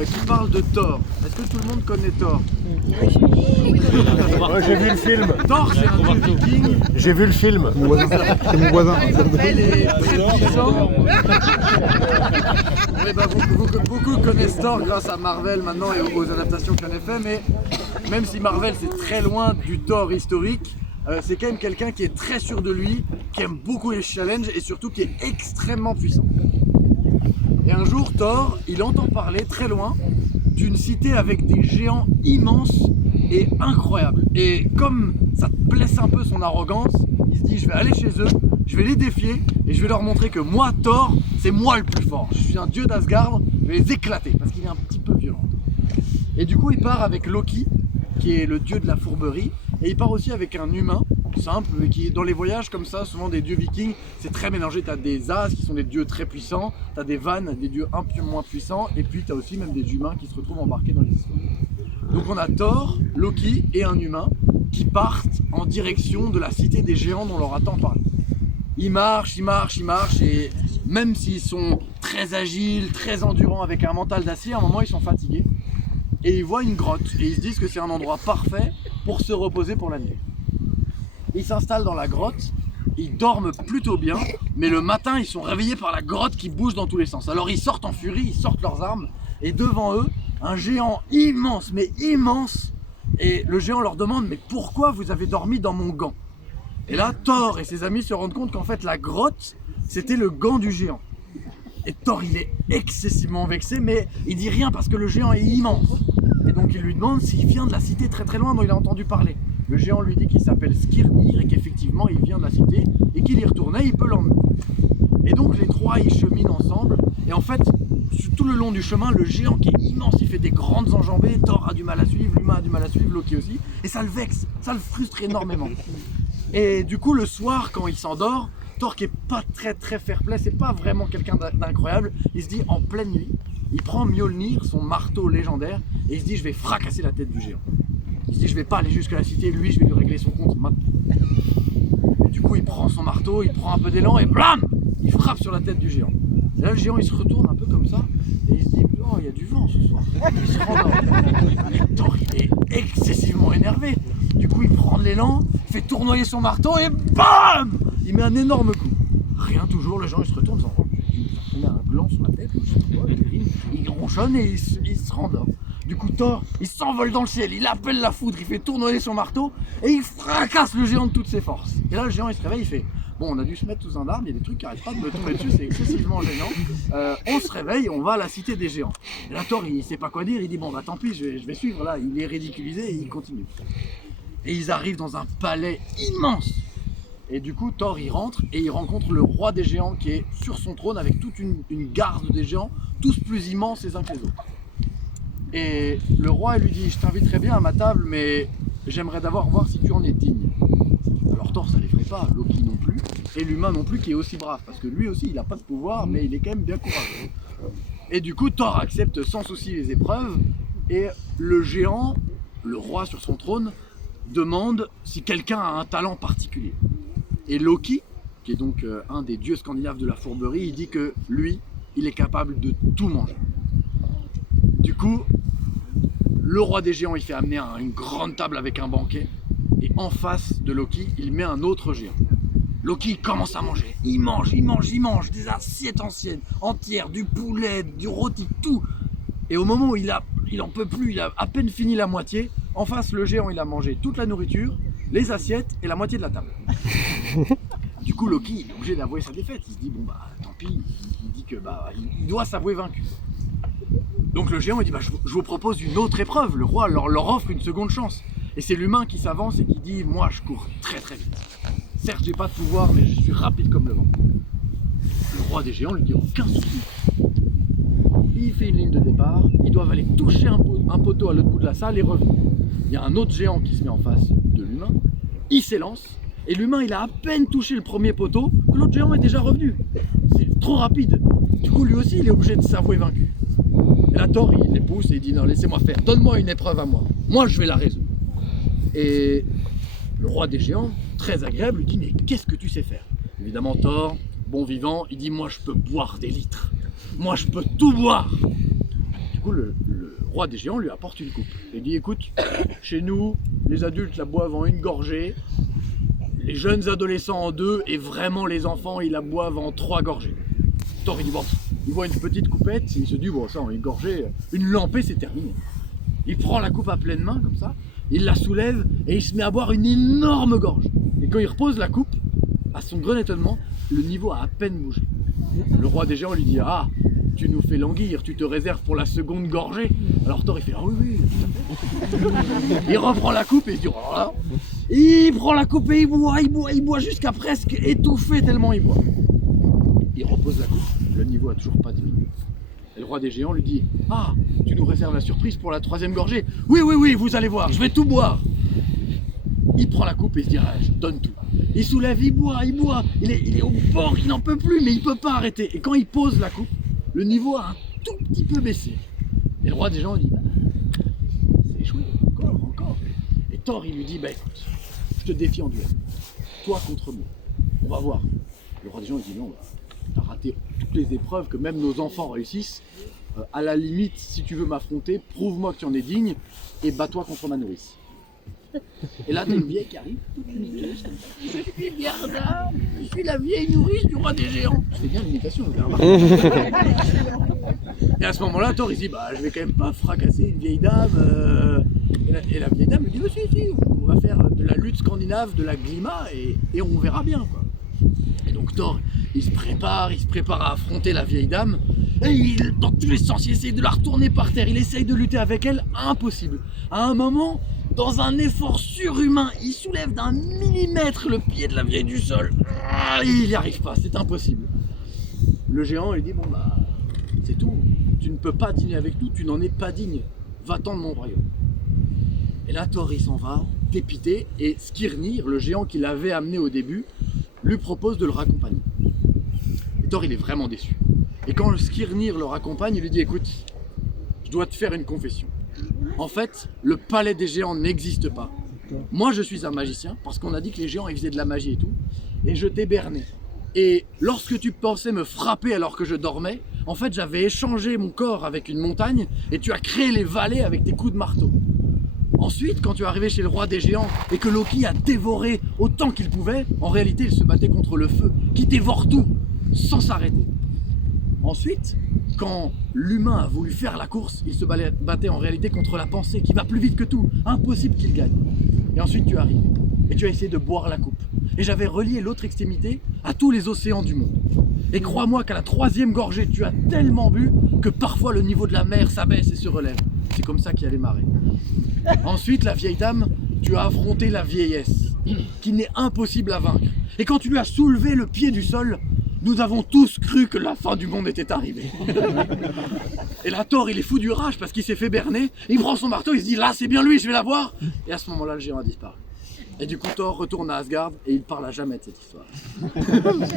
qui parle de Thor. Est-ce que tout le monde connaît Thor? Moi j'ai vu le film. Thor, c'est un dieu viking. J'ai vu le film. Mon voisin, c'est mon voisin. Il est très puissant. Oui, bah, beaucoup connaissent Thor grâce à Marvel maintenant et aux adaptations qu'il en a fait, mais même si Marvel c'est très loin du Thor historique, c'est quand même quelqu'un qui est très sûr de lui, qui aime beaucoup les challenges et surtout qui est extrêmement puissant. Et un jour, Thor, il entend parler très loin d'une cité avec des géants immenses et incroyables. Et comme ça blesse un peu son arrogance, il se dit je vais aller chez eux, je vais les défier et je vais leur montrer que moi, Thor, c'est moi le plus fort. Je suis un dieu d'Asgard, je vais les éclater parce qu'il est un petit peu violent. Et du coup, il part avec Loki, qui est le dieu de la fourberie, et il part aussi avec un humain simple, mais qui dans les voyages comme ça, souvent des dieux vikings, c'est très mélangé. T'as des As qui sont des dieux très puissants, t'as des Vannes, des dieux un peu moins puissants, et puis t'as aussi même des humains qui se retrouvent embarqués dans les histoires. Donc on a Thor, Loki et un humain qui partent en direction de la cité des géants dont on leur a tant parlé. Ils marchent, et même s'ils sont très agiles, très endurants, avec un mental d'acier, à un moment ils sont fatigués. Et ils voient une grotte, et ils se disent que c'est un endroit parfait pour se reposer pour la nuit. Ils s'installent dans la grotte, ils dorment plutôt bien, mais le matin ils sont réveillés par la grotte qui bouge dans tous les sens. Alors ils sortent en furie, ils sortent leurs armes, et devant eux, un géant immense, mais immense, et le géant leur demande « Mais pourquoi vous avez dormi dans mon gant ?» Et là, Thor et ses amis se rendent compte qu'en fait la grotte, c'était le gant du géant. Et Thor il est excessivement vexé, mais il dit rien parce que le géant est immense. Et donc il lui demande s'il vient de la cité très très loin dont il a entendu parler. Le géant lui dit qu'il s'appelle Skirnir et qu'effectivement il vient de la cité et qu'il y retournait, il peut l'emmener. Et donc les trois ils cheminent ensemble et en fait tout le long du chemin le géant qui est immense il fait des grandes enjambées, Thor a du mal à suivre, l'humain a du mal à suivre, Loki aussi, et ça le vexe, ça le frustre énormément. Et du coup le soir quand il s'endort, Thor qui est pas très fair-play, c'est pas vraiment quelqu'un d'incroyable, il se dit en pleine nuit, il prend Mjolnir, son marteau légendaire, et il se dit je vais fracasser la tête du géant. Il se dit je vais pas aller jusqu'à la cité, lui je vais lui régler son compte maintenant. Et du coup il prend son marteau, il prend un peu d'élan et blam, il frappe sur la tête du géant. Et là le géant il se retourne un peu comme ça et il se dit oh il y a du vent ce soir. Il se rendort. Et Thor il est excessivement énervé. Du coup il prend de l'élan, fait tournoyer son marteau et bam, il met un énorme coup. Rien toujours, le géant il se retourne en disant il met un gland sur la tête, je sais pas, il ronchonne et il se rendort. Du coup Thor, il s'envole dans le ciel, il appelle la foudre, il fait tournoyer son marteau et il fracasse le géant de toutes ses forces. Et là le géant il se réveille, il fait bon on a dû se mettre sous un arbre, il y a des trucs qui n'arrêtent pas de me tomber dessus, c'est excessivement gênant. On se réveille, on va à la cité des géants. Et là Thor il sait pas quoi dire, il dit bon bah tant pis, je vais suivre là, il est ridiculisé et il continue. Et ils arrivent dans un palais immense. Et du coup Thor il rentre et il rencontre le roi des géants qui est sur son trône avec toute une garde des géants, tous plus immenses les uns que les autres. Et le roi il lui dit je t'inviterai bien à ma table mais j'aimerais d'abord voir si tu en es digne. Alors Thor ça l'effraie pas, Loki non plus, et l'humain non plus qui est aussi brave parce que lui aussi il n'a pas de pouvoir mais il est quand même bien courageux. Et du coup Thor accepte sans souci les épreuves et le géant, le roi sur son trône, demande si quelqu'un a un talent particulier. Et Loki, qui est donc un des dieux scandinaves de la fourberie, il dit que lui, il est capable de tout manger. Du coup, le roi des géants, il fait amener une grande table avec un banquet, et en face de Loki, il met un autre géant. Loki commence à manger, il mange, des assiettes anciennes, entières, du poulet, du rôti, tout. Et au moment où il en peut plus, il a à peine fini la moitié, en face le géant, il a mangé toute la nourriture, les assiettes et la moitié de la table. Du coup Loki il est obligé d'avouer sa défaite, il se dit bon bah tant pis, il dit que il doit s'avouer vaincu. Donc le géant il dit bah, je vous propose une autre épreuve, le roi leur offre une seconde chance. Et c'est l'humain qui s'avance et qui dit moi je cours très vite. Certes j'ai pas de pouvoir mais je suis rapide comme le vent. Le roi des géants lui dit aucun souci. Il fait une ligne de départ, ils doivent aller toucher un poteau à l'autre bout de la salle et revenir. Il y a un autre géant qui se met en face de l'humain, il s'élance et l'humain il a à peine touché le premier poteau que l'autre géant est déjà revenu. C'est trop rapide. Du coup lui aussi il est obligé de s'avouer vaincu. Et là Thor il les pousse et il dit non laissez-moi faire, donne-moi une épreuve à moi je vais la résoudre. Et le roi des géants, très agréable, lui dit mais qu'est-ce que tu sais faire? Évidemment Thor, bon vivant, il dit moi je peux boire des litres, moi je peux tout boire. Du coup, le roi des géants lui apporte une coupe. Et dit, écoute, chez nous, les adultes la boivent en une gorgée, les jeunes adolescents en 2, et vraiment les enfants, ils la boivent en 3 gorgées. Thor, il dit, bon, il voit une petite coupette, il se dit, bon, ça, en une gorgée, une lampée, c'est terminé. Il prend la coupe à pleine main, comme ça, il la soulève, et il se met à boire une énorme gorge. Et quand il repose la coupe, à son grand étonnement, le niveau a à peine bougé. Le roi des géants lui dit, ah, tu nous fais languir, tu te réserves pour la seconde gorgée. Alors Thor il fait, ah oui, oui, tout à fait. Il reprend la coupe et il dit, oh là, il prend la coupe et il boit jusqu'à presque étouffer tellement il boit. Il repose la coupe, le niveau a toujours pas diminué. Et le roi des géants lui dit, ah, tu nous réserves la surprise pour la 3e gorgée. Oui, oui, oui, vous allez voir, je vais tout boire. Il prend la coupe et il se dit, ah, je donne tout. Il soulève, il boit, il est au bord, il n'en peut plus, mais il peut pas arrêter. Et quand il pose la coupe, le niveau a un tout petit peu baissé. Et le roi des géants dit, bah, c'est échoué, encore. Et Thor, il lui dit, bah écoute, je te défie en duel. Toi contre moi. On va voir. Le roi des géants, il dit, non, bah, t'as raté toutes les épreuves que même nos enfants réussissent. À la limite, si tu veux m'affronter, prouve-moi que tu en es digne et bats-toi contre ma nourrice. Et là, t'as une vieille qui arrive, toute lumineuse. Je suis Gerda, je suis la vieille nourrice du roi des géants. C'est bien l'imitation, vous avez remarqué. Et à ce moment-là, Thor il dit, bah, je vais quand même pas fracasser une vieille dame. Et la vieille dame lui dit, oh, si, on va faire de la lutte scandinave, de la glima, et on verra bien, quoi. Et donc Thor, il se prépare à affronter la vieille dame. Et dans tous les sens, il essaye de la retourner par terre, il essaye de lutter avec elle, impossible. À un moment, dans un effort surhumain, il soulève d'1 millimètre le pied de la vieille du sol. Il n'y arrive pas, c'est impossible. Le géant lui dit, bon bah, c'est tout, tu ne peux pas dîner avec nous, tu n'en es pas digne, va-t'en de mon royaume. Et là, Thor, il s'en va, dépité, et Skirnir, le géant qui l'avait amené au début, lui propose de le raccompagner. Et Thor, il est vraiment déçu. Et quand Skirnir le raccompagne, il lui dit, écoute, je dois te faire une confession. En fait, le palais des géants n'existe pas. Moi, je suis un magicien, parce qu'on a dit que les géants, ils faisaient de la magie et tout, et je t'ai berné. Et lorsque tu pensais me frapper alors que je dormais, en fait, j'avais échangé mon corps avec une montagne, et tu as créé les vallées avec tes coups de marteau. Ensuite, quand tu es arrivé chez le roi des géants et que Loki a dévoré autant qu'il pouvait, en réalité, il se battait contre le feu, qui dévore tout, sans s'arrêter. Ensuite, quand l'humain a voulu faire la course, il se battait en réalité contre la pensée, qui va plus vite que tout, impossible qu'il gagne. Et ensuite, tu es arrivé, et tu as essayé de boire la coupe. Et j'avais relié l'autre extrémité à tous les océans du monde. Et crois-moi qu'à la 3e gorgée, tu as tellement bu que parfois le niveau de la mer s'abaisse et se relève. C'est comme ça qu'il y a les marées. Ensuite, la vieille dame, tu as affronté la vieillesse, qui n'est impossible à vaincre. Et quand tu lui as soulevé le pied du sol, nous avons tous cru que la fin du monde était arrivée. Et là, Thor, il est fou du rage parce qu'il s'est fait berner. Il prend son marteau, il se dit, là, c'est bien lui, je vais la voir. Et à ce moment-là, le géant a disparu. Et du coup, Thor retourne à Asgard et il parle à jamais de cette histoire. Merci.